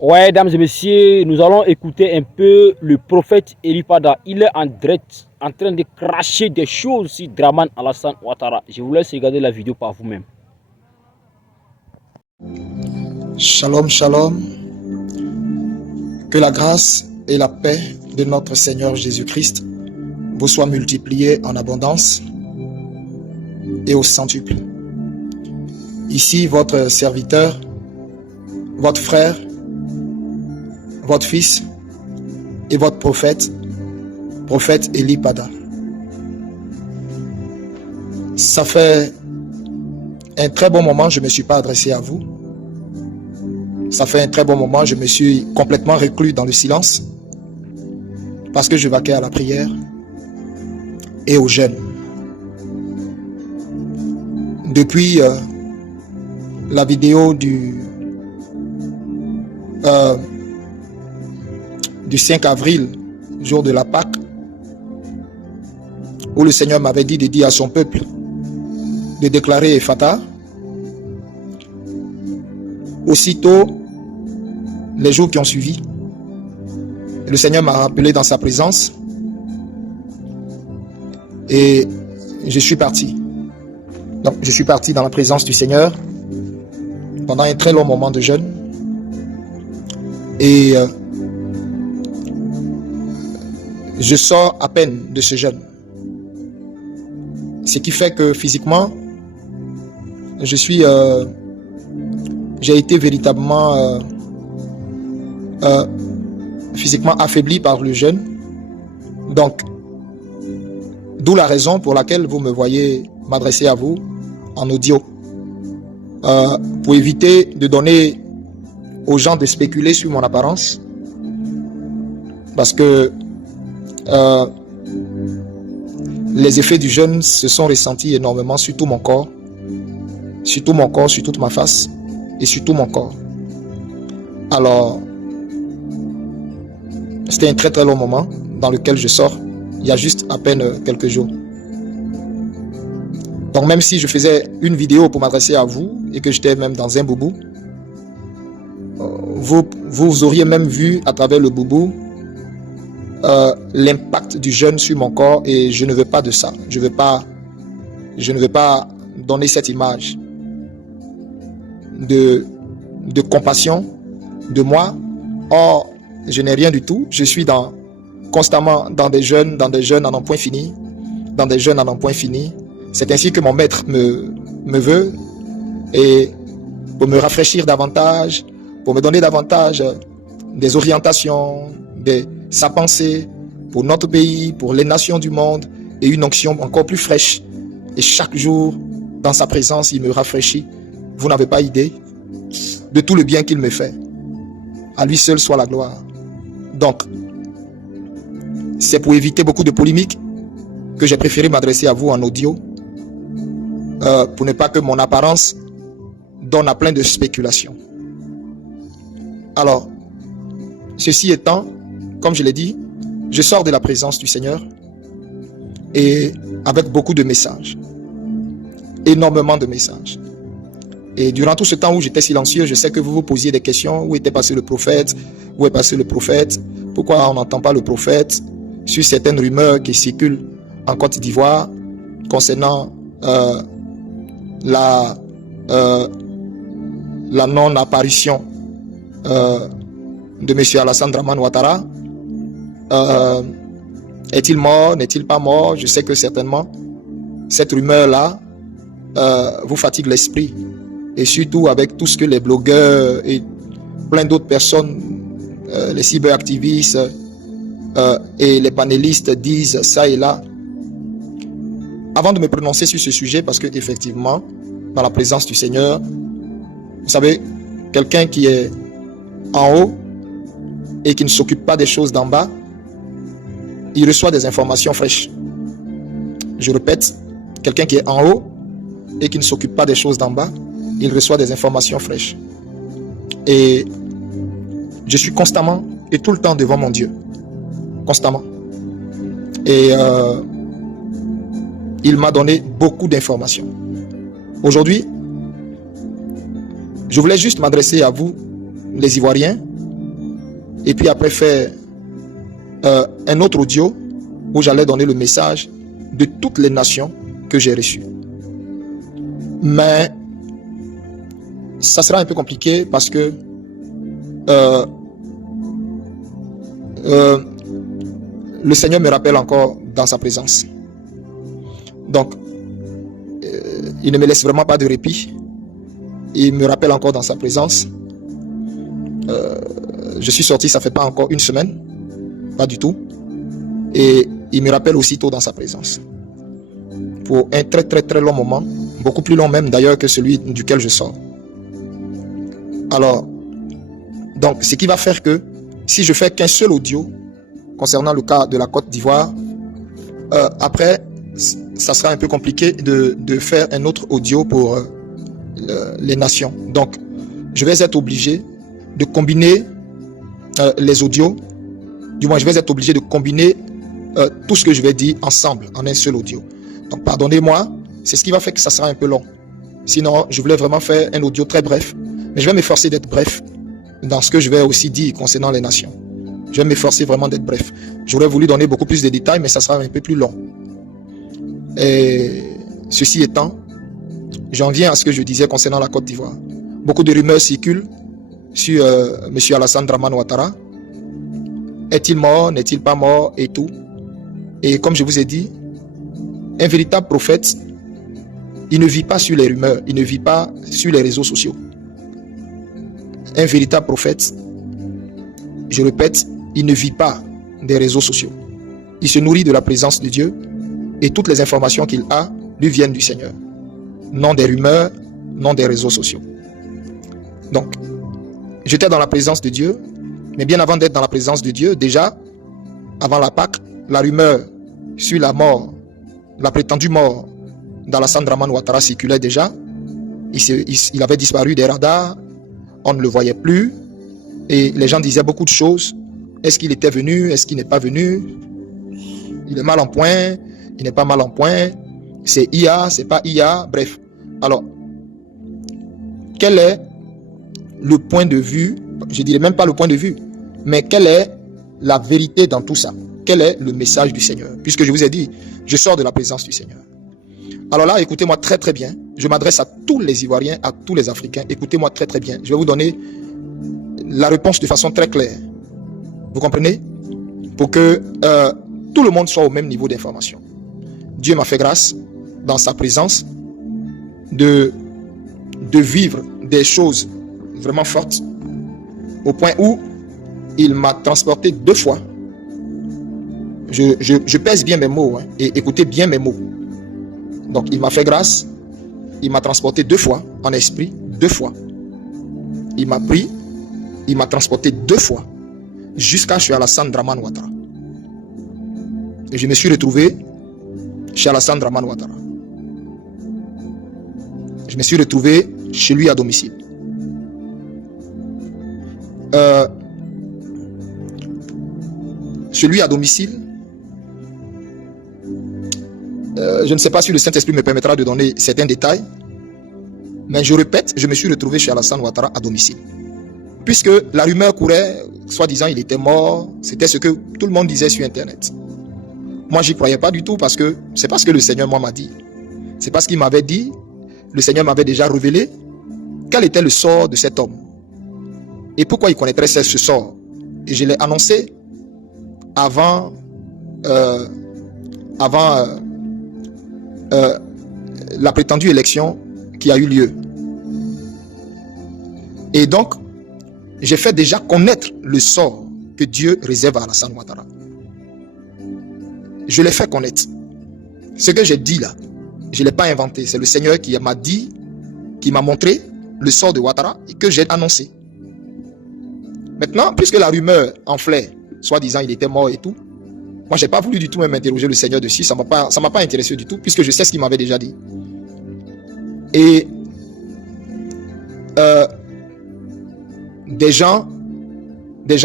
Ouais, mesdames et messieurs, nous allons écouter un peu le prophète Elipada. Il est en direct, en train de cracher des choses sur Draman Alassane Ouattara. Je vous laisse regarder la vidéo par vous-même. Shalom, shalom. Que la grâce et la paix de notre Seigneur Jésus-Christ vous soient multipliées en abondance et au centuple. Ici, votre serviteur, votre frère, votre fils et votre prophète Elipada. Ça fait un très bon moment, je ne me suis pas adressé à vous. Ça fait un très bon moment, je me suis complètement reclus dans le silence parce que je vaquais à la prière et au jeûne. Depuis la vidéo du 5 avril, jour de la Pâque, où le Seigneur m'avait dit de dire à son peuple de déclarer Ephata. Aussitôt, les jours qui ont suivi, le Seigneur m'a rappelé dans sa présence et je suis parti. Donc, je suis parti dans la présence du Seigneur pendant un très long moment de jeûne et je sors à peine de ce jeûne. Ce qui fait que physiquement, j'ai été véritablement physiquement affaibli par le jeûne. Donc, d'où la raison pour laquelle vous me voyez m'adresser à vous en audio. Pour éviter de donner aux gens de spéculer sur mon apparence. Parce que les effets du jeûne se sont ressentis énormément sur tout mon corps. Sur tout mon corps, sur toute ma face et sur tout mon corps. Alors, c'était un très très long moment dans lequel je sors il y a juste à peine quelques jours. Donc même si je faisais une vidéo pour m'adresser à vous et que j'étais même dans un boubou, vous auriez même vu à travers le boubou l'impact du jeûne sur mon corps et je ne veux pas de ça. Je ne veux pas donner cette image de compassion de moi. Or, je n'ai rien du tout. Je suis constamment dans des jeûnes à n'en point fini. Dans des jeûnes à n'en point fini. C'est ainsi que mon maître me veut. Et pour me rafraîchir davantage, pour me donner davantage des orientations, sa pensée pour notre pays, pour les nations du monde, et une onction encore plus fraîche. Et chaque jour, dans sa présence, il me rafraîchit. Vous n'avez pas idée de tout le bien qu'il me fait. À lui seul soit la gloire. Donc, c'est pour éviter beaucoup de polémiques que j'ai préféré m'adresser à vous en audio, pour ne pas que mon apparence donne à plein de spéculations. Alors, ceci étant, comme je l'ai dit, je sors de la présence du Seigneur et avec beaucoup de messages, énormément de messages. Et durant tout ce temps où j'étais silencieux, je sais que vous vous posiez des questions. Où était passé le prophète? Où est passé le prophète? Pourquoi on n'entend pas le prophète? Sur certaines rumeurs qui circulent en Côte d'Ivoire concernant la non-apparition de M. Alassane Draman Ouattara. Est-il mort? N'est-il pas mort? Je sais que certainement cette rumeur-là vous fatigue l'esprit. Et surtout avec tout ce que les blogueurs et plein d'autres personnes, les cyberactivistes et les panélistes disent ça et là. Avant de me prononcer sur ce sujet, parce que effectivement, dans la présence du Seigneur, vous savez, quelqu'un qui est en haut et qui ne s'occupe pas des choses d'en bas, il reçoit des informations fraîches. Je répète, quelqu'un qui est en haut et qui ne s'occupe pas des choses d'en bas, il reçoit des informations fraîches. Et je suis constamment et tout le temps devant mon Dieu. Constamment. Et il m'a donné beaucoup d'informations. Aujourd'hui, je voulais juste m'adresser à vous, les Ivoiriens, et puis après faire un autre audio où j'allais donner le message de toutes les nations que j'ai reçues. Mais ça sera un peu compliqué parce que le Seigneur me rappelle encore dans sa présence. Donc, il ne me laisse vraiment pas de répit. Il me rappelle encore dans sa présence. Je suis sorti, ça fait pas encore une semaine, pas du tout. Et il me rappelle aussitôt dans sa présence. Pour un très très très long moment, beaucoup plus long même d'ailleurs que celui duquel je sors. Alors, donc, ce qui va faire que si je fais qu'un seul audio concernant le cas de la Côte d'Ivoire, après, ça sera un peu compliqué de faire un autre audio pour les nations. Donc, je vais être obligé de combiner les audios. Du moins, je vais être obligé de combiner tout ce que je vais dire ensemble en un seul audio. Donc, pardonnez-moi, c'est ce qui va faire que ça sera un peu long. Sinon, je voulais vraiment faire un audio très bref. Mais je vais m'efforcer d'être bref dans ce que je vais aussi dire concernant les nations. Je vais m'efforcer vraiment d'être bref. J'aurais voulu donner beaucoup plus de détails, mais ça sera un peu plus long. Et ceci étant, j'en viens à ce que je disais concernant la Côte d'Ivoire. Beaucoup de rumeurs circulent sur M. Alassane Dramane Ouattara. Est-il mort? N'est-il pas mort? Et tout. Et comme je vous ai dit, un véritable prophète, il ne vit pas sur les rumeurs, il ne vit pas sur les réseaux sociaux. Un véritable prophète, je répète, il ne vit pas des réseaux sociaux. Il se nourrit de la présence de Dieu et toutes les informations qu'il a lui viennent du Seigneur. Non des rumeurs, non des réseaux sociaux. Donc, j'étais dans la présence de Dieu, mais bien avant d'être dans la présence de Dieu, déjà, avant la Pâque, la rumeur sur la mort, la prétendue mort d'Alassane Dramane Ouattara circulait déjà. Il avait disparu des radars, on ne le voyait plus, et les gens disaient beaucoup de choses. Est-ce qu'il était venu? Est-ce qu'il n'est pas venu? Il est mal en point, il n'est pas mal en point, c'est IA, c'est pas IA, bref. Alors, quel est le point de vue, je dirais même pas le point de vue, mais quelle est la vérité dans tout ça? Quel est le message du Seigneur? Puisque je vous ai dit, je sors de la présence du Seigneur. Alors là, écoutez-moi très très bien. Je m'adresse à tous les Ivoiriens, à tous les Africains. Écoutez-moi très très bien. Je vais vous donner la réponse de façon très claire. Vous comprenez? Pour que tout le monde soit au même niveau d'information. Dieu m'a fait grâce, dans sa présence, de vivre des choses vraiment fortes, au point où il m'a transporté 2 fois. Je pèse bien mes mots, hein, et écoutez bien mes mots. Donc, il m'a fait grâce, il m'a transporté 2 fois, en esprit, 2 fois. Il m'a pris, il m'a transporté 2 fois, jusqu'à chez Alassane Dramane Ouattara. Et je me suis retrouvé chez Alassane Dramane Ouattara. Je me suis retrouvé chez lui à domicile. Chez lui à domicile, je ne sais pas si le Saint-Esprit me permettra de donner certains détails, mais je répète, je me suis retrouvé chez Alassane Ouattara à domicile. Puisque la rumeur courait, soi-disant il était mort, c'était ce que tout le monde disait sur Internet. Moi, j'y croyais pas du tout parce que c'est pas ce que le Seigneur m'a dit. C'est parce qu'il m'avait dit, le Seigneur m'avait déjà révélé quel était le sort de cet homme et pourquoi il connaîtrait ce sort. Et je l'ai annoncé avant la prétendue élection qui a eu lieu. Et donc, j'ai fait déjà connaître le sort que Dieu réserve à Alassane Ouattara. Je l'ai fait connaître. Ce que j'ai dit là, je ne l'ai pas inventé. C'est le Seigneur qui m'a dit, qui m'a montré le sort de Ouattara et que j'ai annoncé. Maintenant, puisque la rumeur enflait, soi-disant il était mort et tout, moi j'ai pas voulu du tout même interroger le Seigneur dessus, ça m'a pas intéressé du tout, puisque je sais ce qu'il m'avait déjà dit. Et des gens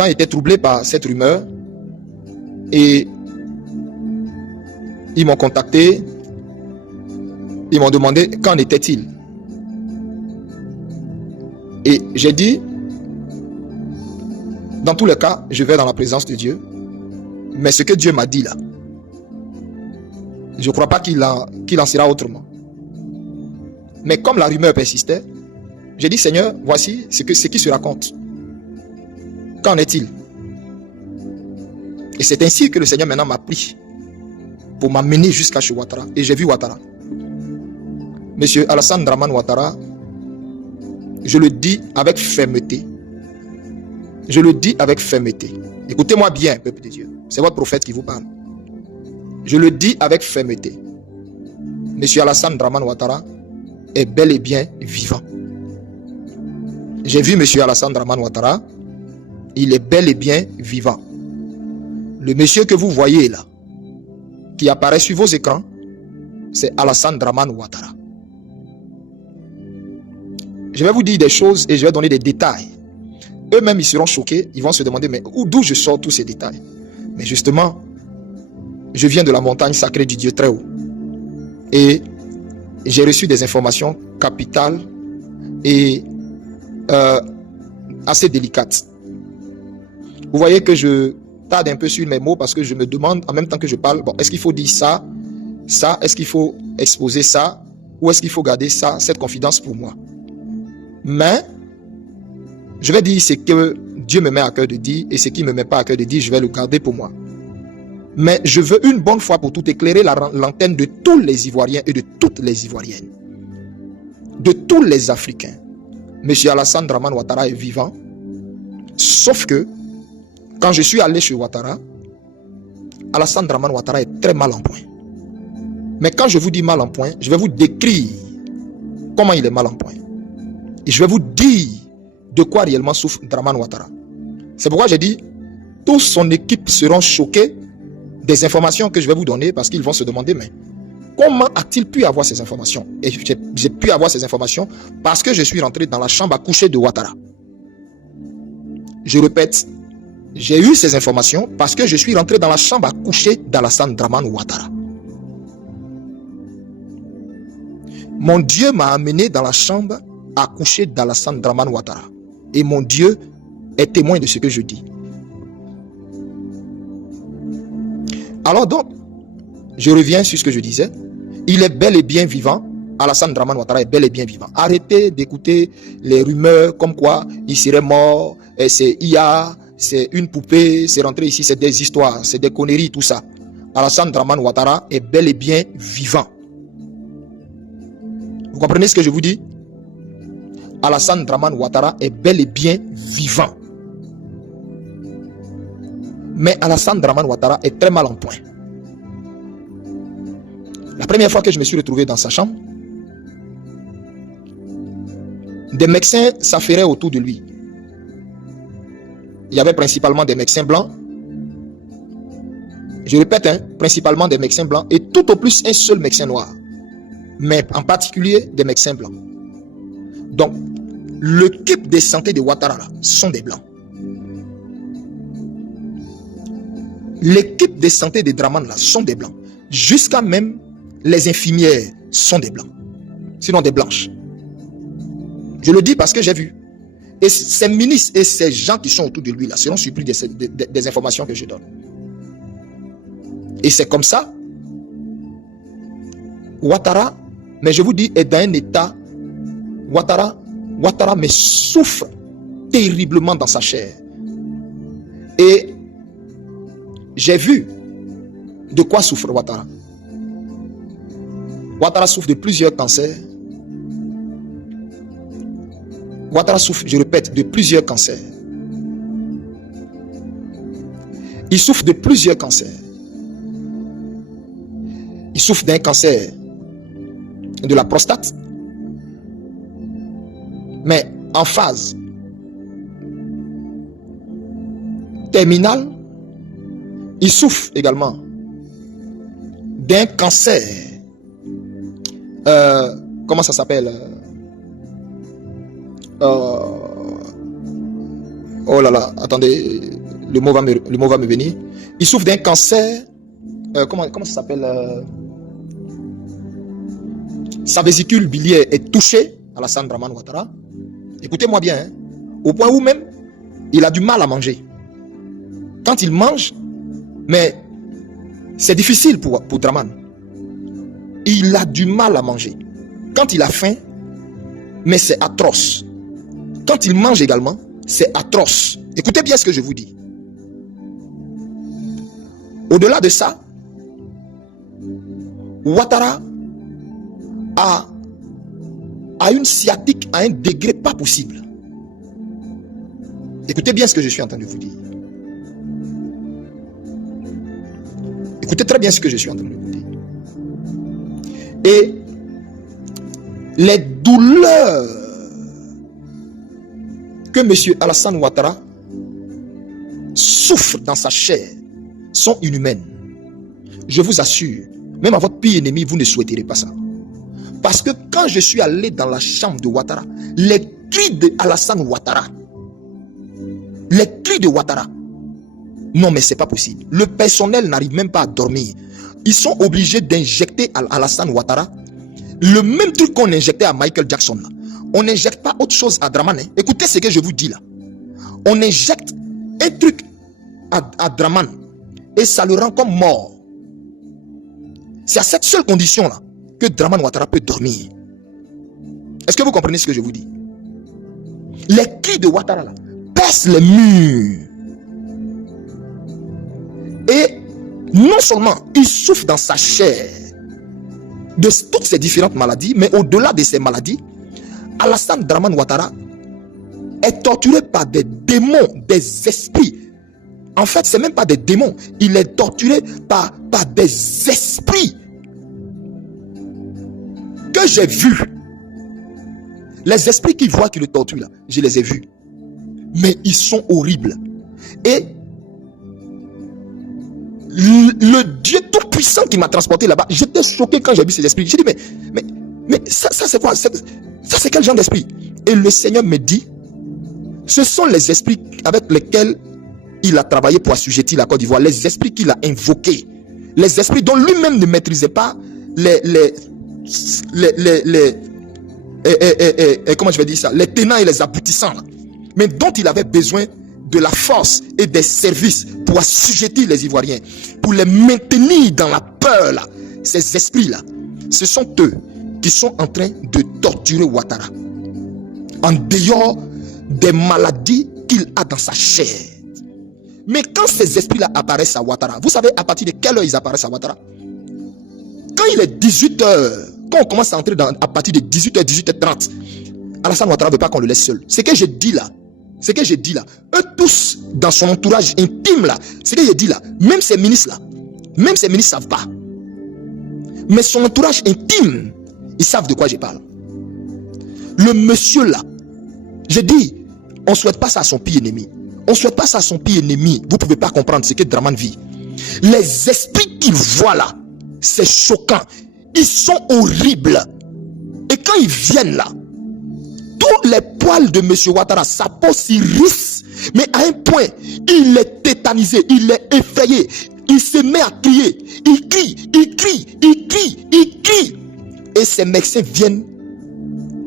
étaient troublés par cette rumeur et ils m'ont contacté, ils m'ont demandé qu'en était-il. Et j'ai dit, Dans tous les cas, je vais dans la présence de Dieu. Mais ce que Dieu m'a dit là, je ne crois pas qu'il en sera autrement. Mais comme la rumeur persistait, j'ai dit, Seigneur, voici ce qui se raconte. Qu'en est-il? Et c'est ainsi que le Seigneur maintenant m'a pris pour m'amener jusqu'à chez Ouattara. Et j'ai vu Ouattara. Monsieur Alassane Dramane Ouattara, je le dis avec fermeté. Je le dis avec fermeté. Écoutez-moi bien, peuple de Dieu. C'est votre prophète qui vous parle. Je le dis avec fermeté. Monsieur Alassane Dramane Ouattara est bel et bien vivant. J'ai vu Monsieur Alassane Dramane Ouattara. Il est bel et bien vivant. Le monsieur que vous voyez là, qui apparaît sur vos écrans, c'est Alassane Dramane Ouattara. Je vais vous dire des choses et je vais donner des détails. Eux-mêmes, ils seront choqués. Ils vont se demander, mais d'où je sors tous ces détails? Mais justement, je viens de la montagne sacrée du Dieu très haut. Et j'ai reçu des informations capitales et assez délicates. Vous voyez que je tarde un peu sur mes mots parce que je me demande en même temps que je parle, bon, est-ce qu'il faut dire ça, est-ce qu'il faut exposer ça, ou est-ce qu'il faut garder ça, cette confidence pour moi? Mais je vais dire ce que Dieu me met à cœur de dire, et ce qui ne me met pas à cœur de dire, je vais le garder pour moi. Mais je veux une bonne fois pour tout éclairer l'antenne de tous les Ivoiriens et de toutes les Ivoiriennes, de tous les Africains. Monsieur Alassane Dramane Ouattara est vivant, sauf que quand je suis allé chez Ouattara, Alassane Dramane Ouattara est très mal en point. Mais quand je vous dis mal en point, je vais vous décrire comment il est mal en point. Et je vais vous dire de quoi réellement souffre Dramane Ouattara. C'est pourquoi j'ai dit, toute son équipe seront choqués des informations que je vais vous donner parce qu'ils vont se demander, mais comment a-t-il pu avoir ces informations? Et j'ai pu avoir ces informations parce que je suis rentré dans la chambre à coucher de Ouattara. Je répète, j'ai eu ces informations parce que je suis rentré dans la chambre à coucher d'Alassane Dramane Ouattara. Mon Dieu m'a amené dans la chambre à coucher d'Alassane Dramane Ouattara. Et mon Dieu est témoin de ce que je dis. Alors donc, je reviens sur ce que je disais. Il est bel et bien vivant. Alassane Dramane Ouattara est bel et bien vivant. Arrêtez d'écouter les rumeurs comme quoi il serait mort, c'est IA, c'est une poupée, c'est rentré ici, c'est des histoires, c'est des conneries, tout ça. Alassane Dramane Ouattara est bel et bien vivant. Vous comprenez ce que je vous dis? Alassane Dramane Ouattara est bel et bien vivant. Mais Alassane Dramane Ouattara est très mal en point. La première fois que je me suis retrouvé dans sa chambre, des médecins s'affairaient autour de lui. Il y avait principalement des médecins blancs. Je répète, principalement des médecins blancs et tout au plus un seul médecin noir. Mais en particulier des médecins blancs. Donc, l'équipe de santé de Ouattara là, sont des blancs. L'équipe de santé de Dramane là sont des blancs. Jusqu'à même les infirmières sont des blancs. Sinon des blanches. Je le dis parce que j'ai vu. Et ces ministres et ces gens qui sont autour de lui là seront surpris des informations que je donne. Et c'est comme ça. Ouattara, mais je vous dis, est dans un état. Ouattara mais souffre terriblement dans sa chair. Et j'ai vu de quoi souffre Ouattara. Ouattara souffre de plusieurs cancers. Ouattara souffre, je répète, de plusieurs cancers. Il souffre de plusieurs cancers. Il souffre d'un cancer de la prostate. Mais en phase terminale, il souffre également d'un cancer. Comment ça s'appelle? Oh là là, attendez, le mot va me venir. Il souffre d'un cancer. Comment ça s'appelle? Sa vésicule biliaire est touchée, Alassane Dramane Ouattara. Écoutez-moi bien, au point où même il a du mal à manger. Quand il mange, mais c'est difficile pour Draman. Il a du mal à manger. Quand il a faim, mais c'est atroce. Quand il mange également, c'est atroce. Écoutez bien ce que je vous dis. Au-delà de ça, Ouattara a une sciatique à un degré pas possible. Écoutez bien ce que je suis en train de vous dire. Écoutez très bien ce que je suis en train de vous dire. Et les douleurs que M. Alassane Ouattara souffre dans sa chair sont inhumaines. Je vous assure, même à votre pire ennemi, vous ne souhaiterez pas ça. Parce que quand je suis allé dans la chambre de Ouattara, les cris de Alassane Ouattara, non mais c'est pas possible. Le personnel n'arrive même pas à dormir. Ils sont obligés d'injecter à Alassane Ouattara le même truc qu'on injectait à Michael Jackson. Là. On n'injecte pas autre chose à Draman. Hein. Écoutez ce que je vous dis là. On injecte un truc à Draman et ça le rend comme mort. C'est à cette seule condition là que Draman Ouattara peut dormir. Est-ce que vous comprenez ce que je vous dis? Les cris de Ouattara là percent les murs. Et non seulement il souffre dans sa chair de toutes ces différentes maladies, mais au-delà de ces maladies, Alassane Draman Ouattara est torturé par des démons, des esprits. En fait, ce n'est même pas des démons. Il est torturé par des esprits que j'ai vus. Les esprits qui voient qu'il le torture là, je les ai vus. Mais ils sont horribles. Et le Dieu tout-puissant qui m'a transporté là-bas, j'étais choqué quand j'ai vu ces esprits. J'ai dit, mais ça c'est quoi? Ça c'est quel genre d'esprit? Et le Seigneur me dit, ce sont les esprits avec lesquels il a travaillé pour assujettir la Côte d'Ivoire, les esprits qu'il a invoqués, les esprits dont lui-même ne maîtrisait pas comment je vais dire ça, les tenants et les aboutissants, là, mais dont il avait besoin de la force et des services pour assujettir les Ivoiriens, pour les maintenir dans la peur là. Ces esprits là, ce sont eux qui sont en train de torturer Ouattara en dehors des maladies qu'il a dans sa chair. Mais quand ces esprits là apparaissent à Ouattara, vous savez à partir de quelle heure ils apparaissent à Ouattara? Quand il est 18h, quand on commence à entrer à partir de 18h, 18h30, Alassane Ouattara ne veut pas qu'on le laisse seul. Ce que je dis là, eux tous dans son entourage intime là, ce que je dis là, même ces ministres ne savent pas. Mais son entourage intime, ils savent de quoi je parle. Le monsieur là, je dis, on ne souhaite pas ça à son pire ennemi. On ne souhaite pas ça à son pire ennemi. Vous ne pouvez pas comprendre ce que Draman vit. Les esprits qu'il voit là, c'est choquant. Ils sont horribles. Et quand ils viennent là, tous les poils de M. Ouattara, sa peau s'irrisse. Mais à un point, il est tétanisé, il est effrayé. Il se met à crier. Il crie. Et ces médecins viennent.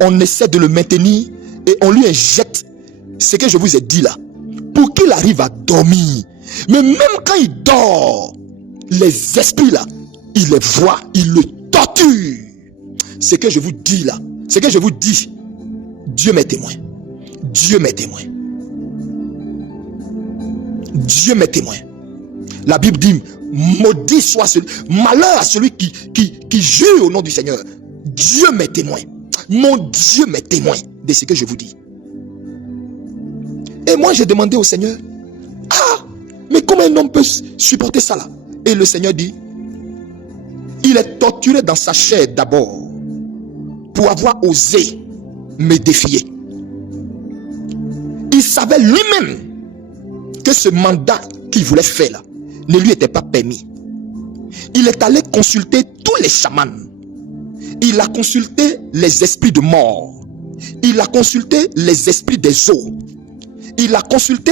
On essaie de le maintenir et on lui injecte ce que je vous ai dit là, pour qu'il arrive à dormir. Mais même quand il dort, les esprits là, il les voit, il le torture. Ce que je vous dis là, ce que je vous dis, Dieu m'est témoin. Dieu m'est témoin. Dieu m'est témoin. La Bible dit, maudit soit celui, malheur à celui qui jure au nom du Seigneur. Dieu m'est témoin. Mon Dieu m'est témoin de ce que je vous dis. Et moi j'ai demandé au Seigneur, mais comment un homme peut supporter ça là? Et le Seigneur dit, il est torturé dans sa chair d'abord pour avoir osé me défier. Il savait lui-même que ce mandat qu'il voulait faire là ne lui était pas permis. Il est allé consulter tous les chamans. Il a consulté les esprits de mort. Il a consulté les esprits des eaux. Il a consulté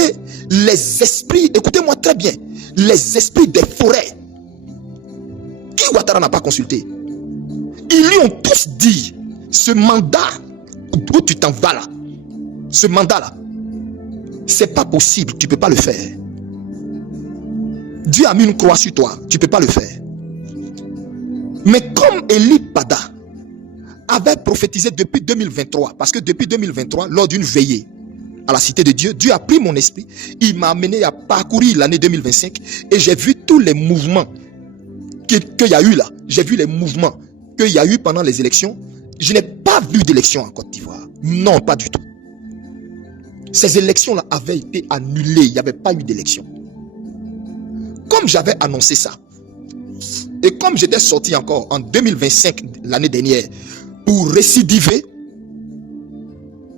les esprits, écoutez-moi très bien, les esprits des forêts. Qui Ouattara n'a pas consulté? Ils lui ont tous dit, ce mandat où tu t'en vas là, ce mandat là, c'est pas possible, tu peux pas le faire. Dieu a mis une croix sur toi. Tu ne peux pas le faire. Mais comme Eli Pada avait prophétisé depuis 2023, parce que depuis 2023, lors d'une veillée à la cité de Dieu, Dieu a pris mon esprit, il m'a amené à parcourir l'année 2025 et j'ai vu tous les mouvements qu'il y a eu là. J'ai vu les mouvements qu'il y a eu pendant les élections. Je n'ai pas vu d'élection en Côte d'Ivoire. Non, pas du tout. Ces élections-là avaient été annulées. Il n'y avait pas eu d'élection. Comme j'avais annoncé ça, et comme j'étais sorti encore en 2025, l'année dernière, pour récidiver,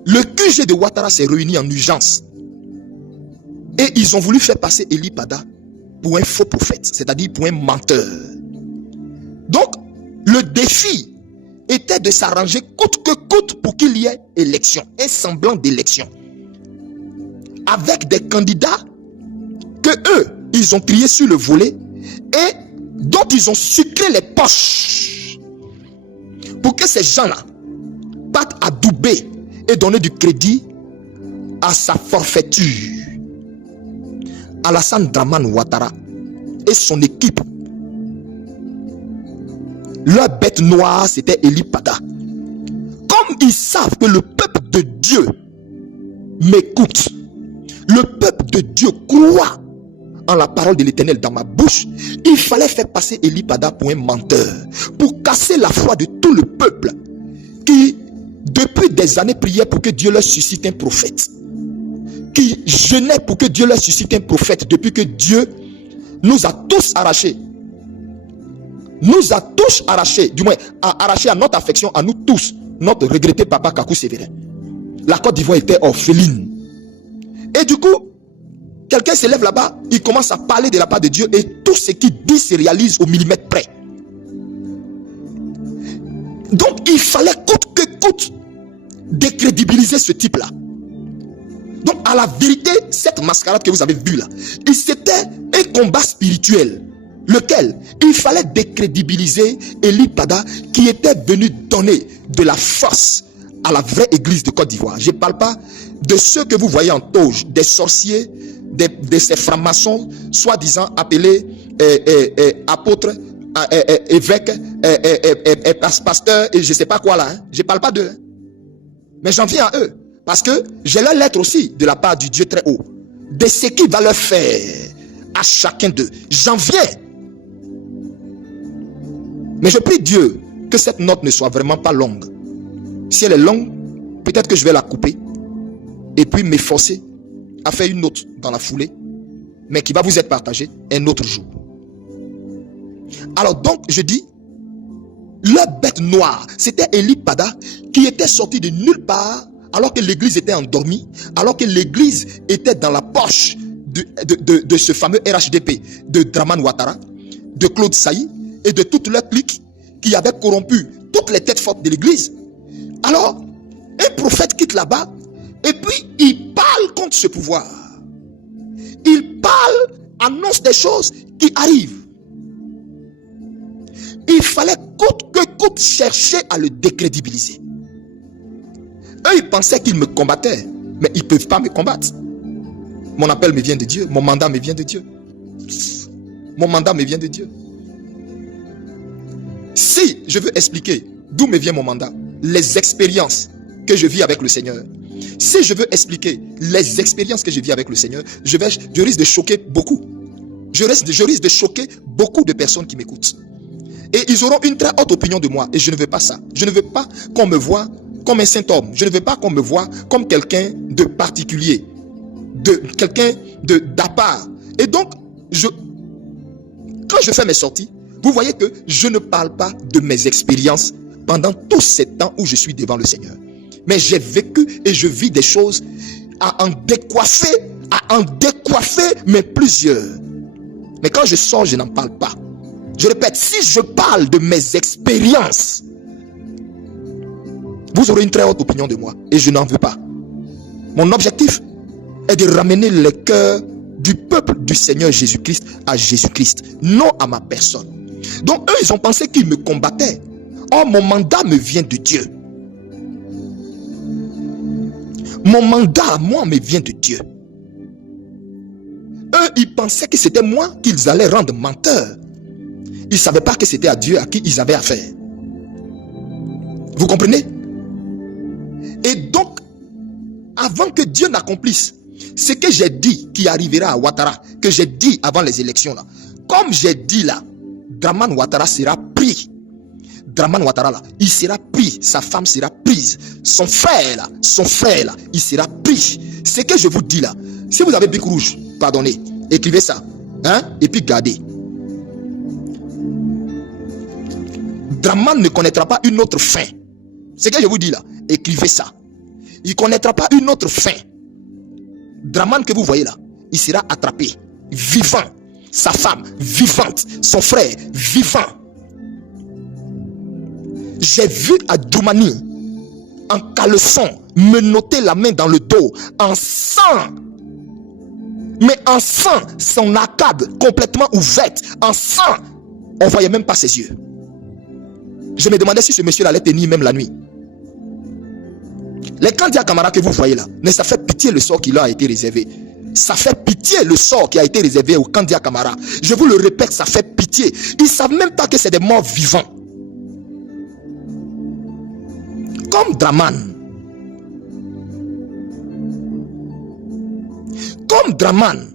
le QG de Ouattara s'est réuni en urgence. Et ils ont voulu faire passer Eli Pada pour un faux prophète, c'est-à-dire pour un menteur. Donc, le défi était de s'arranger coûte que coûte pour qu'il y ait élection, un semblant d'élection. Avec des candidats que eux, ils ont triés sur le volet et dont ils ont sucré les poches pour que ces gens-là partent adouber et donner du crédit à sa forfaiture. Alassane Dramane Ouattara et son équipe, leur bête noire, c'était Eli Pada. Comme ils savent que le peuple de Dieu m'écoute, le peuple de Dieu croit en la parole de l'Éternel dans ma bouche, il fallait faire passer Eli Pada pour un menteur, pour casser la foi de tout le peuple qui, depuis des années, priait pour que Dieu leur suscite un prophète, qui jeûnait pour que Dieu leur suscite un prophète, depuis que Dieu nous a tous arrachés. Nous a tous arrachés, du moins a arraché à notre affection, à nous tous, notre regretté papa Kakou Sévérin. La Côte d'Ivoire était orpheline. Et du coup, quelqu'un se lève là-bas, il commence à parler de la part de Dieu et tout ce qu'il dit se réalise au millimètre près. Donc il fallait coûte que coûte décrédibiliser ce type-là. Donc à la vérité, cette mascarade que vous avez vue là, c'était un combat spirituel. Lequel il fallait décrédibiliser Eli Pada qui était venu donner de la force à la vraie église de Côte d'Ivoire. Je ne parle pas de ceux que vous voyez en toge, des sorciers, de ces francs-maçons, soi-disant appelés apôtres, évêques, pasteurs, et je ne sais pas quoi là. Hein. Je ne parle pas d'eux. Hein. Mais j'en viens à eux. Parce que j'ai leur lettre aussi de la part du Dieu très haut. De ce qu'il va leur faire à chacun d'eux. J'en viens. Mais je prie Dieu que cette note ne soit vraiment pas longue. Si elle est longue, peut-être que je vais la couper et puis m'efforcer à faire une note dans la foulée, mais qui va vous être partagée un autre jour. Alors donc, je dis, la bête noire, c'était Eli Pada qui était sorti de nulle part alors que l'église était endormie, alors que l'église était dans la poche de ce fameux RHDP, de Dramane Ouattara, de Claude Saï, et de toute leur clique qui avait corrompu toutes les têtes fortes de l'église. Alors, un prophète quitte là-bas et puis il parle contre ce pouvoir. Il parle, annonce des choses qui arrivent. Il fallait coûte que coûte chercher à le décrédibiliser. Eux, ils pensaient qu'ils me combattaient, mais ils ne peuvent pas me combattre. Mon appel me vient de Dieu, mon mandat me vient de Dieu. Mon mandat me vient de Dieu. Si je veux expliquer d'où me vient mon mandat, les expériences que je vis avec le Seigneur, si je veux expliquer les expériences que je vis avec le Seigneur, je risque de choquer beaucoup. Je risque de choquer beaucoup de personnes qui m'écoutent. Et ils auront une très haute opinion de moi. Et je ne veux pas ça. Je ne veux pas qu'on me voie comme un saint homme. Je ne veux pas qu'on me voie comme quelqu'un de particulier, quelqu'un d'à part. Et donc, quand je fais mes sorties, vous voyez que je ne parle pas de mes expériences pendant tous ces temps où je suis devant le Seigneur. Mais j'ai vécu et je vis des choses à en décoiffer, mais plusieurs. Mais quand je sors, je n'en parle pas. Je répète, si je parle de mes expériences, vous aurez une très haute opinion de moi et je n'en veux pas. Mon objectif est de ramener les cœurs du peuple du Seigneur Jésus-Christ à Jésus-Christ, non à ma personne. Donc eux, ils ont pensé qu'ils me combattaient. Or, mon mandat me vient de Dieu. Mon mandat à moi me vient de Dieu. Eux, eux, ils pensaient que c'était moi qu'ils allaient rendre menteur. Ils ne savaient pas que c'était à Dieu à qui ils avaient affaire. Vous comprenez? Et donc, avant que Dieu n'accomplisse ce que j'ai dit qui arrivera à Ouattara, que j'ai dit avant les élections là, comme j'ai dit là, Dramane Ouattara sera pris. Dramane Ouattara là, il sera pris, sa femme sera prise, son frère là, il sera pris. Ce que je vous dis là, si vous avez bic rouge, pardonnez, écrivez ça, hein, et puis gardez. Dramane ne connaîtra pas une autre fin. Ce que je vous dis là, écrivez ça. Il ne connaîtra pas une autre fin. Dramane que vous voyez là, il sera attrapé, vivant. Sa femme, vivante. Son frère, vivant. J'ai vu Adjoumani, en caleçon, me noter la main dans le dos, en sang. Mais en sang, son arcade complètement ouverte, en sang. On ne voyait même pas ses yeux. Je me demandais si ce monsieur-là allait tenir même la nuit. Les Kandia Camara que vous voyez là, mais ça fait pitié le sort qui leur a été réservé. Ça fait pitié le sort qui a été réservé aux Kandia Camara. Je vous le répète, ça fait pitié. Ils ne savent même pas que c'est des morts vivants. Comme Dramane. Comme Dramane.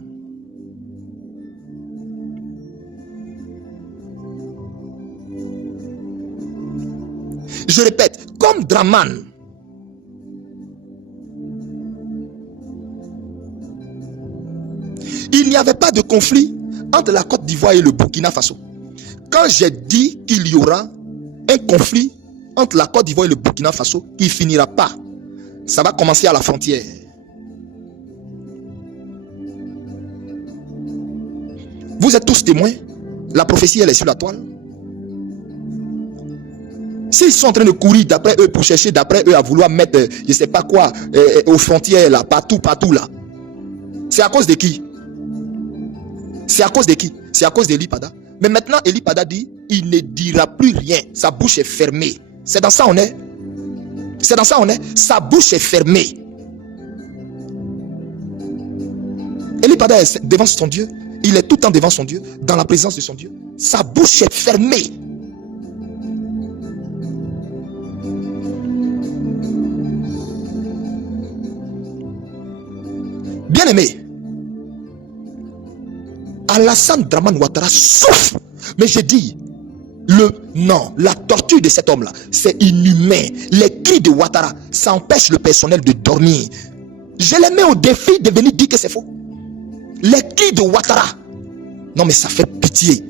Je répète, comme Dramane. Il n'y avait pas de conflit entre la Côte d'Ivoire et le Burkina Faso. Quand j'ai dit qu'il y aura un conflit entre la Côte d'Ivoire et le Burkina Faso, qui ne finira pas, ça va commencer à la frontière. Vous êtes tous témoins. La prophétie, elle est sur la toile. S'ils sont en train de courir d'après eux pour chercher d'après eux à vouloir mettre, je ne sais pas quoi, aux frontières, là, partout là, c'est à cause de qui? C'est à cause de qui? C'est à cause d'Eli Pada. Mais maintenant, Eli Pada dit, il ne dira plus rien. Sa bouche est fermée. C'est dans ça on est. C'est dans ça on est. Sa bouche est fermée. Eli Pada est devant son Dieu. Il est tout le temps devant son Dieu, dans la présence de son Dieu. Sa bouche est fermée. Bien aimé, Alassane Dramane Ouattara souffre. Mais je dis, la torture de cet homme-là, c'est inhumain. Les cris de Ouattara, ça empêche le personnel de dormir. Je les mets au défi de venir dire que c'est faux. Les cris de Ouattara, non mais ça fait pitié.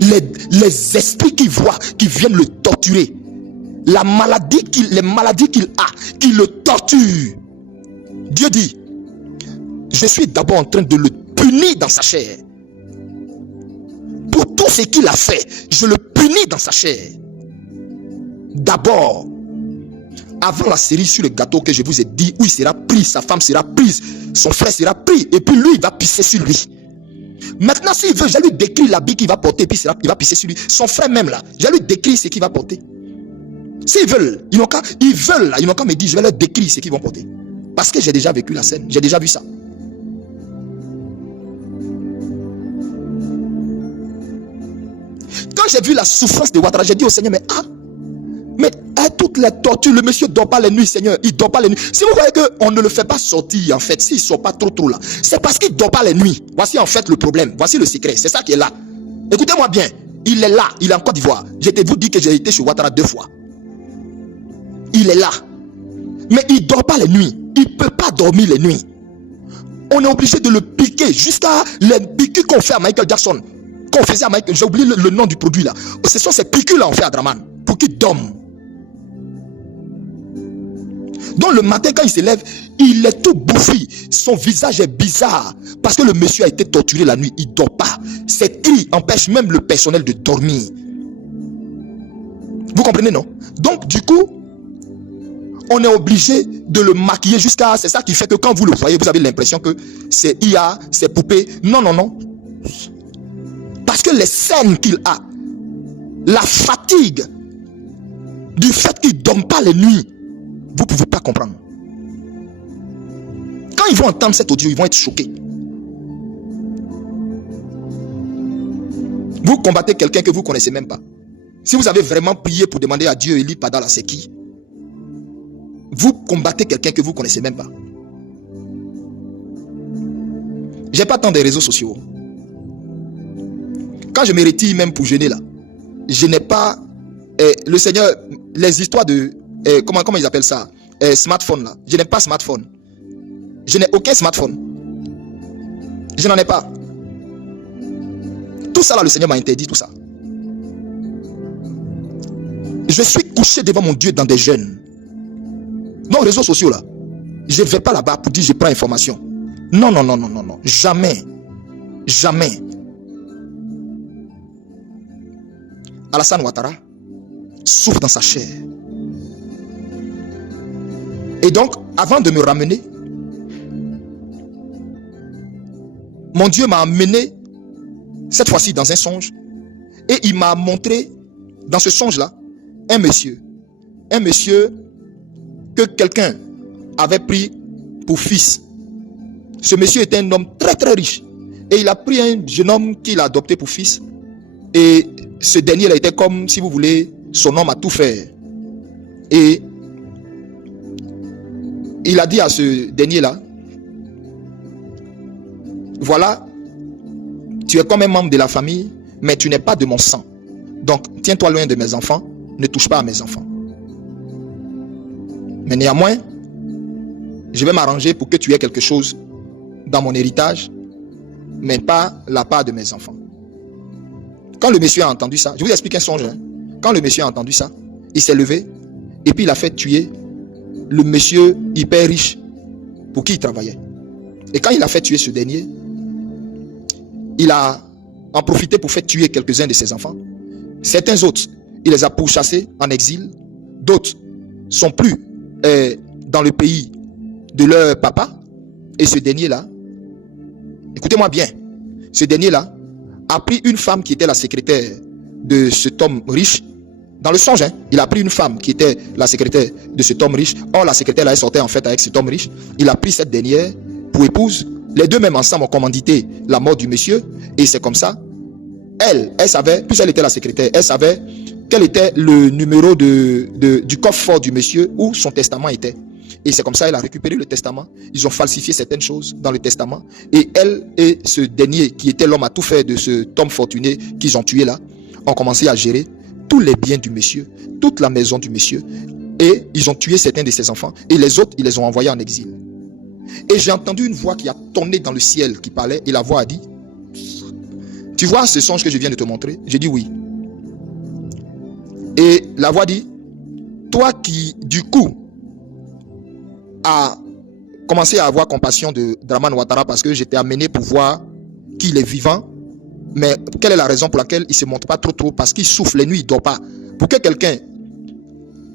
Les esprits qu'il voit, qui viennent le torturer. Les maladies qu'il a, qui le torturent. Dieu dit, je suis d'abord en train de le punir dans sa chair. Pour tout ce qu'il a fait, je le punis dans sa chair. D'abord, avant la série sur le gâteau que je vous ai dit, où il sera pris, sa femme sera prise, son frère sera pris, et puis lui, il va pisser sur lui. Maintenant, s'il veut, je lui décris l'habit qu'il va porter, et puis il va pisser sur lui. Son frère même là, je lui décris ce qu'il va porter. S'ils veulent, ils n'ont qu'à me dire, je vais leur décrire ce qu'ils vont porter. Parce que j'ai déjà vécu la scène, j'ai déjà vu ça. Quand j'ai vu la souffrance de Ouattara, j'ai dit au Seigneur, mais toutes les tortures, le monsieur ne dort pas les nuits, Seigneur, il ne dort pas les nuits. Si vous voyez qu'on ne le fait pas sortir, en fait, s'il ne sort pas trop là, c'est parce qu'il ne dort pas les nuits. Voici en fait le problème, voici le secret, c'est ça qui est là. Écoutez-moi bien, il est là, il est en Côte d'Ivoire. Je te vous dis que j'ai été chez Ouattara 2 fois. Il est là, mais il ne dort pas les nuits, il ne peut pas dormir les nuits. On est obligé de le piquer jusqu'à les piqûres qu'on fait à Michael Jackson. Qu'on faisait à Michael, j'ai oublié le nom du produit là. Ce sont ces piqûres là qu'on fait à Dramane pour qu'il dorme. Donc le matin quand il se lève, il est tout bouffi. Son visage est bizarre parce que le monsieur a été torturé la nuit. Il ne dort pas. Ses cris empêchent même le personnel de dormir. Vous comprenez, non? Donc du coup, on est obligé de le maquiller jusqu'à... C'est ça qui fait que quand vous le voyez, vous avez l'impression que c'est IA, c'est poupée. Non. Parce que les scènes qu'il a, la fatigue du fait qu'il ne dorme pas les nuits, vous ne pouvez pas comprendre. Quand ils vont entendre cet audio, ils vont être choqués. Vous combattez quelqu'un que vous ne connaissez même pas. Si vous avez vraiment prié pour demander à Dieu, Eli Pada, c'est qui? Vous combattez quelqu'un que vous ne connaissez même pas. Je n'ai pas tant de réseaux sociaux. Quand je me retire même pour jeûner là, je n'ai pas le Seigneur, les histoires de comment ils appellent ça, smartphone là. Je n'ai pas smartphone. Je n'ai aucun smartphone. Je n'en ai pas. Tout ça là, le Seigneur m'a interdit tout ça. Je suis couché devant mon Dieu dans des jeûnes. Non, réseaux sociaux là. Je ne vais pas là-bas pour dire je prends information. Non, non, non, non, non, non. Jamais. Jamais. Alassane Ouattara souffre dans sa chair. Et donc, avant de me ramener, mon Dieu m'a amené, cette fois-ci dans un songe, et il m'a montré, dans ce songe-là, un monsieur que quelqu'un avait pris pour fils. Ce monsieur était un homme très très riche, et il a pris un jeune homme qu'il a adopté pour fils, et ce dernier là était comme, si vous voulez, son homme à tout faire. Et il a dit à ce dernier là, voilà, tu es comme un membre de la famille, mais tu n'es pas de mon sang. Donc, tiens-toi loin de mes enfants, ne touche pas à mes enfants. Mais néanmoins, je vais m'arranger pour que tu aies quelque chose dans mon héritage, mais pas la part de mes enfants. Quand le monsieur a entendu ça, je vous explique un songe. Hein? Quand le monsieur a entendu ça, il s'est levé et puis il a fait tuer le monsieur hyper riche pour qui il travaillait. Et quand il a fait tuer ce dernier, il a en profité pour faire tuer quelques-uns de ses enfants. Certains autres, il les a pourchassés en exil. D'autres sont plus dans le pays de leur papa. Et ce dernier-là, écoutez-moi bien, ce dernier-là a pris une femme qui était la secrétaire de cet homme riche. Dans le songe, hein, il a pris une femme qui était la secrétaire de cet homme riche. Or, la secrétaire, elle sortait en fait avec cet homme riche. Il a pris cette dernière pour épouse. Les deux même ensemble ont commandité la mort du monsieur. Et c'est comme ça. Elle savait, puisqu'elle était la secrétaire, elle savait quel était le numéro du coffre-fort du monsieur où son testament était. Et c'est comme ça qu'elle a récupéré le testament. Ils ont falsifié certaines choses dans le testament. Et elle et ce dernier, qui était l'homme à tout faire de cet homme fortuné qu'ils ont tué là, ont commencé à gérer tous les biens du monsieur, toute la maison du monsieur. Et ils ont tué certains de ses enfants. Et les autres, ils les ont envoyés en exil. Et j'ai entendu une voix qui a tonné dans le ciel qui parlait. Et la voix a dit, tu vois ce songe que je viens de te montrer? J'ai dit oui. Et la voix dit, toi qui du coup a commencé à avoir compassion de Dramane Ouattara parce que j'étais amené pour voir qu'il est vivant, mais quelle est la raison pour laquelle il ne se montre pas trop parce qu'il souffle les nuits, il ne dort pas. Pour que quelqu'un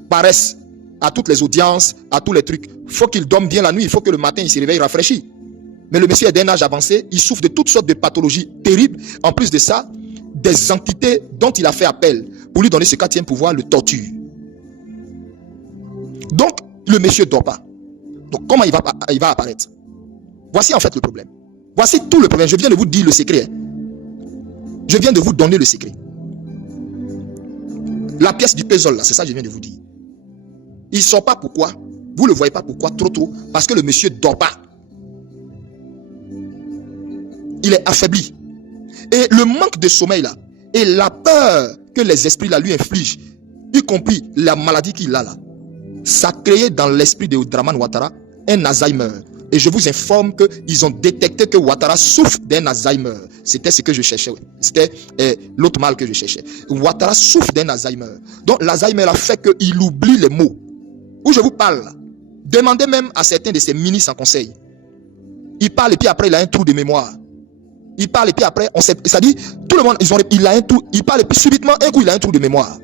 paraisse à toutes les audiences, à tous les trucs, il faut qu'il dorme bien la nuit, il faut que le matin il se réveille rafraîchi. Mais le monsieur est d'un âge avancé, il souffre de toutes sortes de pathologies terribles. En plus de ça, des entités dont il a fait appel pour lui donner ce quatrième pouvoir le torture. Donc, le monsieur ne dort pas. Donc, comment il va apparaître? Voici en fait le problème. Voici tout le problème. Je viens de vous dire le secret. Je viens de vous donner le secret. La pièce du puzzle, là, c'est ça que je viens de vous dire. Il ne sort pas pourquoi? Vous ne le voyez pas pourquoi? Trop. Parce que le monsieur ne dort pas. Il est affaibli. Et le manque de sommeil, là, et la peur que les esprits là, lui infligent, y compris la maladie qu'il a là, ça a créé dans l'esprit de Dramane Ouattara un Alzheimer. Et je vous informe qu'ils ont détecté que Ouattara souffre d'un Alzheimer. C'était ce que je cherchais. C'était l'autre mal que je cherchais. Ouattara souffre d'un Alzheimer. Donc l'Alzheimer a fait qu'il oublie les mots. Où je vous parle là, demandez même à certains de ses ministres en conseil. Il parle et puis après il a un trou de mémoire. Il parle et puis après, on sait, ça dit, tout le monde, il a un trou, il parle et puis subitement, un coup il a un trou de mémoire.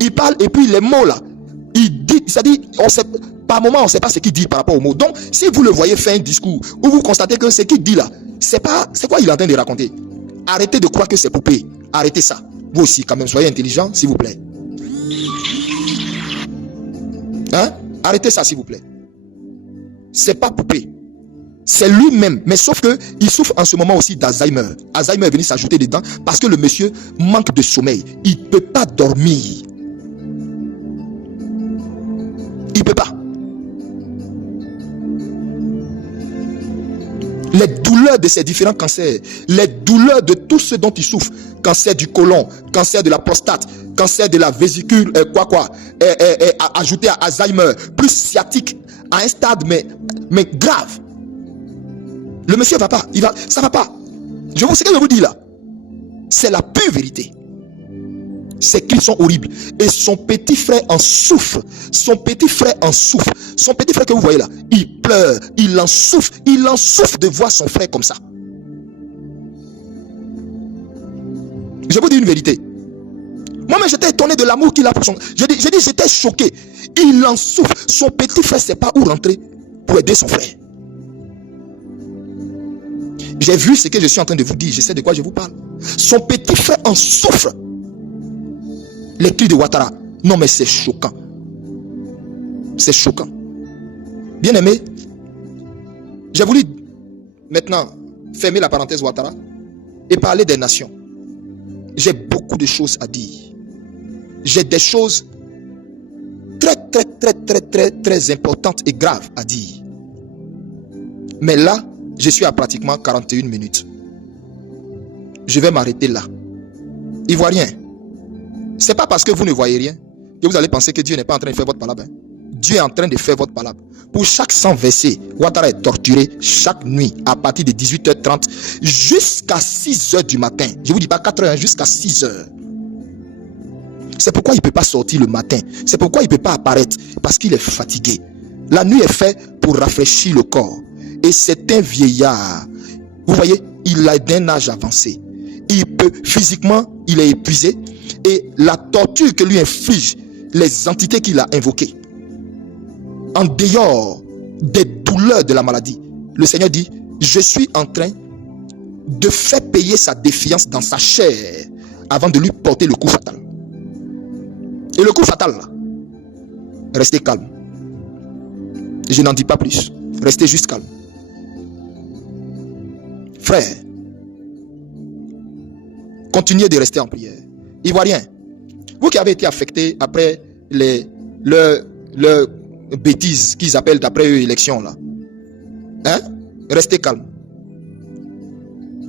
Il parle et puis les mots là, il dit, ça dit, on sait, par moment on ne sait pas ce qu'il dit par rapport aux mots. Donc, si vous le voyez faire un discours où vous constatez que ce qu'il dit là, c'est quoi il est en train de raconter. Arrêtez de croire que c'est poupée. Arrêtez ça. Vous aussi, quand même, soyez intelligents, s'il vous plaît. Hein? Arrêtez ça, s'il vous plaît. C'est pas poupée. C'est lui-même. Mais sauf que il souffre en ce moment aussi d'Alzheimer. Alzheimer est venu s'ajouter dedans parce que le monsieur manque de sommeil. Il ne peut pas dormir. Il ne peut pas. Les douleurs de ces différents cancers, les douleurs de tout ce dont il souffre, cancer du côlon, cancer de la prostate, cancer de la vésicule, ajouté à Alzheimer, plus sciatique, à un stade mais grave. Le monsieur va pas, ça va pas. Ce que je vous dis là, c'est la pure vérité. Ces cris sont horribles. Et son petit frère en souffre. Son petit frère en souffre. Son petit frère que vous voyez là, il pleure, il en souffre. Il en souffre de voir son frère comme ça. Je vous dis une vérité. Moi-même, j'étais étonné de l'amour qu'il a pour son... J'ai dit, j'étais choqué. Il en souffre. Son petit frère ne sait pas où rentrer pour aider son frère. J'ai vu ce que je suis en train de vous dire. Je sais de quoi je vous parle. Son petit frère en souffre. Les cris de Ouattara. Non, mais c'est choquant. C'est choquant. Bien aimé, j'ai voulu maintenant fermer la parenthèse Ouattara et parler des nations. J'ai beaucoup de choses à dire. J'ai des choses très importantes et graves à dire. Mais là, je suis à pratiquement 41 minutes. Je vais m'arrêter là. Ivoirien, c'est pas parce que vous ne voyez rien que vous allez penser que Dieu n'est pas en train de faire votre palabre. Dieu est en train de faire votre palabre. Pour chaque 100 versets, Ouattara est torturé chaque nuit à partir de 18h30 jusqu'à 6h du matin. Je vous dis pas 4h, jusqu'à 6h. C'est pourquoi il ne peut pas sortir le matin. C'est pourquoi il ne peut pas apparaître. Parce qu'il est fatigué. La nuit est faite pour rafraîchir le corps. Et c'est un vieillard. Vous voyez, il a d'un âge avancé. Il peut, physiquement, il est épuisé. Et la torture que lui inflige les entités qu'il a invoquées, en dehors des douleurs de la maladie, le Seigneur dit, je suis en train de faire payer sa défiance dans sa chair avant de lui porter le coup fatal. Et le coup fatal, là, restez calme. Je n'en dis pas plus. Restez juste calme. Frère, continuez de rester en prière. Ivoirien, vous qui avez été affecté après leurs bêtises qu'ils appellent d'après eux élection là, hein? Restez calme.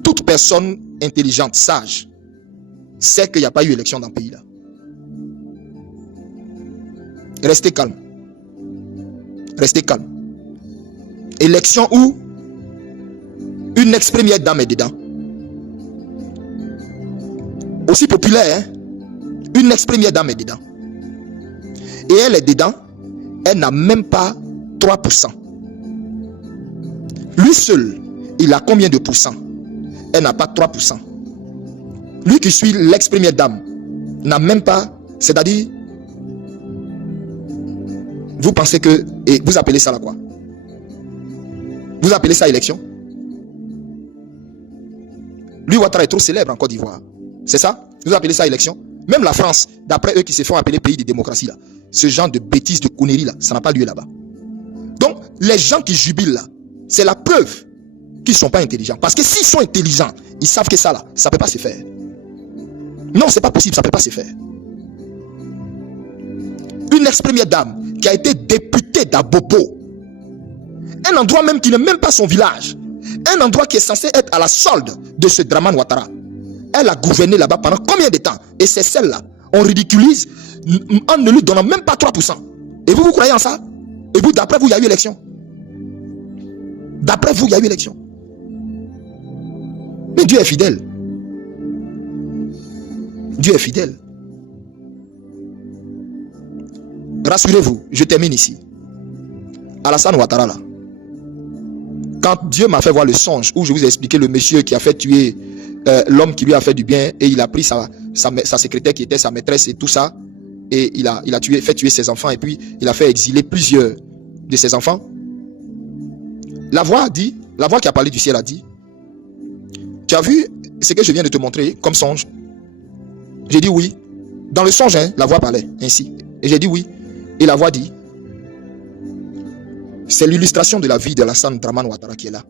Toute personne intelligente, sage, sait qu'il n'y a pas eu élection dans le pays là. Restez calme. Restez calme. Élection où une ex-première dame est dedans. Aussi populaire, hein? Une ex-première dame est dedans. Et elle est dedans, elle n'a même pas 3%. Lui seul, il a combien de pourcents? Elle n'a pas 3%. Lui qui suit l'ex-première dame, n'a même pas, c'est-à-dire, vous pensez que, et vous appelez ça là quoi? Vous appelez ça élection? Lui, Ouattara est trop célèbre en Côte d'Ivoire. C'est ça? Vous appelez ça élection? Même la France, d'après eux qui se font appeler pays de démocratie là, ce genre de bêtises, de conneries là, ça n'a pas lieu là-bas. Donc, les gens qui jubilent là, c'est la preuve qu'ils ne sont pas intelligents. Parce que s'ils sont intelligents, ils savent que ça là, ça ne peut pas se faire. Non, c'est pas possible, ça ne peut pas se faire. Une ex-première dame qui a été députée d'Abobo, un endroit même qui n'est même pas son village, un endroit qui est censé être à la solde de ce Dramane Ouattara. Elle a gouverné là-bas pendant combien de temps? Et c'est celle-là, on ridiculise en ne lui donnant même pas 3%. Et vous croyez en ça? Et vous, d'après vous, il y a eu élection. D'après vous, il y a eu élection. Mais Dieu est fidèle. Dieu est fidèle. Rassurez-vous, je termine ici. Alassane Ouattara là. Quand Dieu m'a fait voir le songe où je vous ai expliqué le monsieur qui a fait tuer l'homme qui lui a fait du bien et il a pris sa secrétaire qui était sa maîtresse et tout ça et il a fait tuer ses enfants et puis il a fait exiler plusieurs de ses enfants. La voix qui a parlé du ciel a dit, tu as vu ce que je viens de te montrer comme songe? J'ai dit oui. Dans le songe, hein, la voix parlait ainsi. Et j'ai dit oui. Et la voix dit, C'est l'illustration de la vie de Alassane Dramane Ouattara qui est là.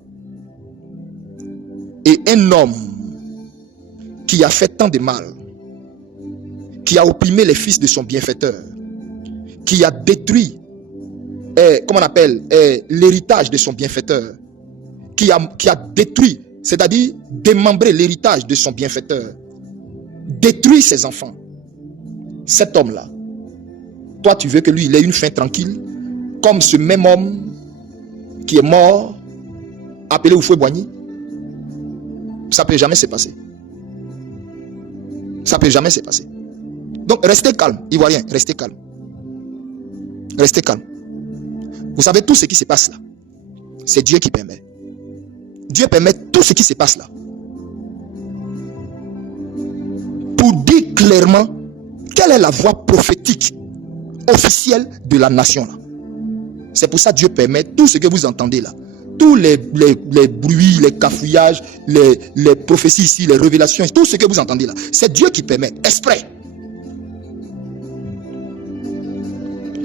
Et un homme qui a fait tant de mal, qui a opprimé les fils de son bienfaiteur, qui a détruit, comment on appelle, l'héritage de son bienfaiteur, qui a détruit, c'est-à-dire démembré l'héritage de son bienfaiteur, détruit ses enfants. Cet homme-là, toi tu veux que lui, il ait une fin tranquille, comme ce même homme qui est mort, appelé Houphouët-Boigny. Ça ne peut jamais se passer. Ça ne peut jamais se passer. Donc restez calme, Ivoiriens, restez calme. Restez calme. Vous savez, tout ce qui se passe là, c'est Dieu qui permet. Dieu permet tout ce qui se passe là. Pour dire clairement quelle est la voix prophétique officielle de la nation là. C'est pour ça que Dieu permet tout ce que vous entendez là. Tous les bruits, les cafouillages, les prophéties ici, les révélations, tout ce que vous entendez là, c'est Dieu qui permet, exprès.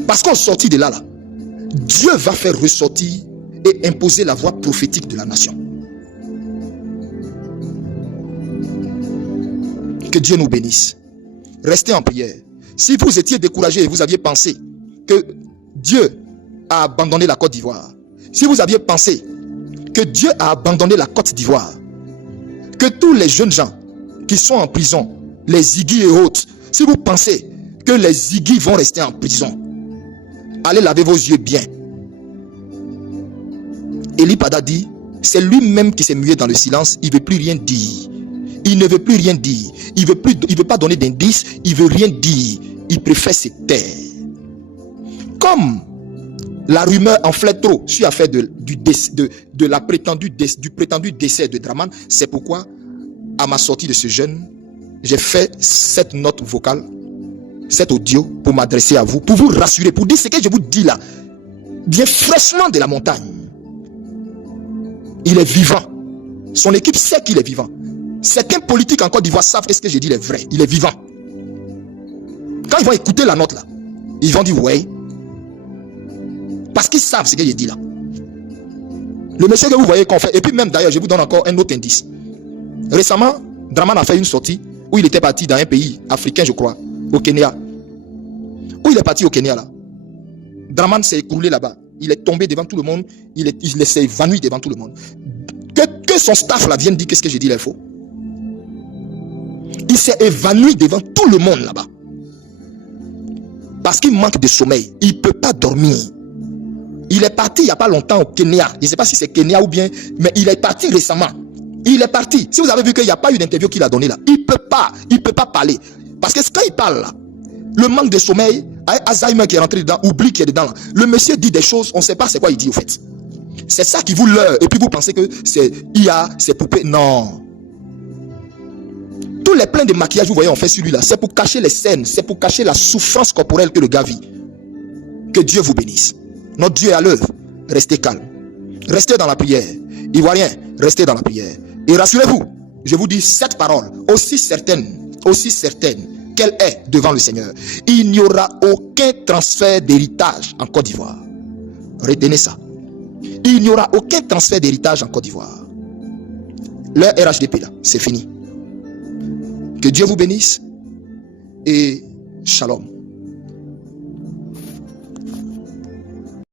Parce qu'au sorti de là, Dieu va faire ressortir et imposer la voix prophétique de la nation. Que Dieu nous bénisse. Restez en prière. Si vous étiez découragé et vous aviez pensé que Dieu a abandonné la Côte d'Ivoire, si vous aviez pensé que Dieu a abandonné la Côte d'Ivoire, que tous les jeunes gens qui sont en prison, les Ziggy et autres, si vous pensez que les Ziggy vont rester en prison, allez laver vos yeux bien. Eli Pada dit, c'est lui-même qui s'est mué dans le silence, il ne veut plus rien dire. Il ne veut plus rien dire. Il veut pas donner d'indices, il ne veut rien dire. Il préfère se taire. Comme la rumeur enflait trop sur l'affaire du prétendu décès de Dramane, c'est pourquoi, à ma sortie de ce jeûne, j'ai fait cette note vocale, cet audio, pour m'adresser à vous, pour vous rassurer, pour dire ce que je vous dis là, bien fraîchement de la montagne. Il est vivant. Son équipe sait qu'il est vivant. Certains politiques en Côte d'Ivoire savent que ce que je dis est vrai. Il est vivant. Quand ils vont écouter la note là, ils vont dire ouais. Parce qu'ils savent ce que je dis là. Le monsieur que vous voyez qu'on fait, et puis même d'ailleurs, je vous donne encore un autre indice. Récemment, Dramane a fait une sortie où il était parti dans un pays africain, je crois, au Kenya. Où il est parti au Kenya là. Dramane s'est écroulé là-bas. Il est tombé devant tout le monde. Il s'est évanoui devant tout le monde. Que son staff là vienne dire qu'est-ce que j'ai dit là, il faut. Il s'est évanoui devant tout le monde là-bas. Parce qu'il manque de sommeil. Il ne peut pas dormir. Il est parti il n'y a pas longtemps au Kenya. Je ne sais pas si c'est Kenya ou bien, mais il est parti récemment. Il est parti. Si vous avez vu qu'il n'y a pas eu d'interview qu'il a donné là, il ne peut pas parler. Parce que quand il parle là, le manque de sommeil, Alzheimer qui est rentré dedans, oublie qui est dedans là. Le monsieur dit des choses, on ne sait pas c'est quoi il dit au fait. C'est ça qui vous leurre. Et puis vous pensez que c'est IA, c'est poupée. Non. Tous les pleins de maquillage, vous voyez, on fait sur lui là, c'est pour cacher les scènes, c'est pour cacher la souffrance corporelle que le gars vit. Que Dieu vous bénisse. Notre Dieu est à l'œuvre. Restez calme. Restez dans la prière. Ivoiriens, restez dans la prière. Et rassurez-vous, je vous dis cette parole, aussi certaine qu'elle est devant le Seigneur. Il n'y aura aucun transfert d'héritage en Côte d'Ivoire. Retenez ça. Il n'y aura aucun transfert d'héritage en Côte d'Ivoire. Leur RHDP là, c'est fini. Que Dieu vous bénisse et shalom.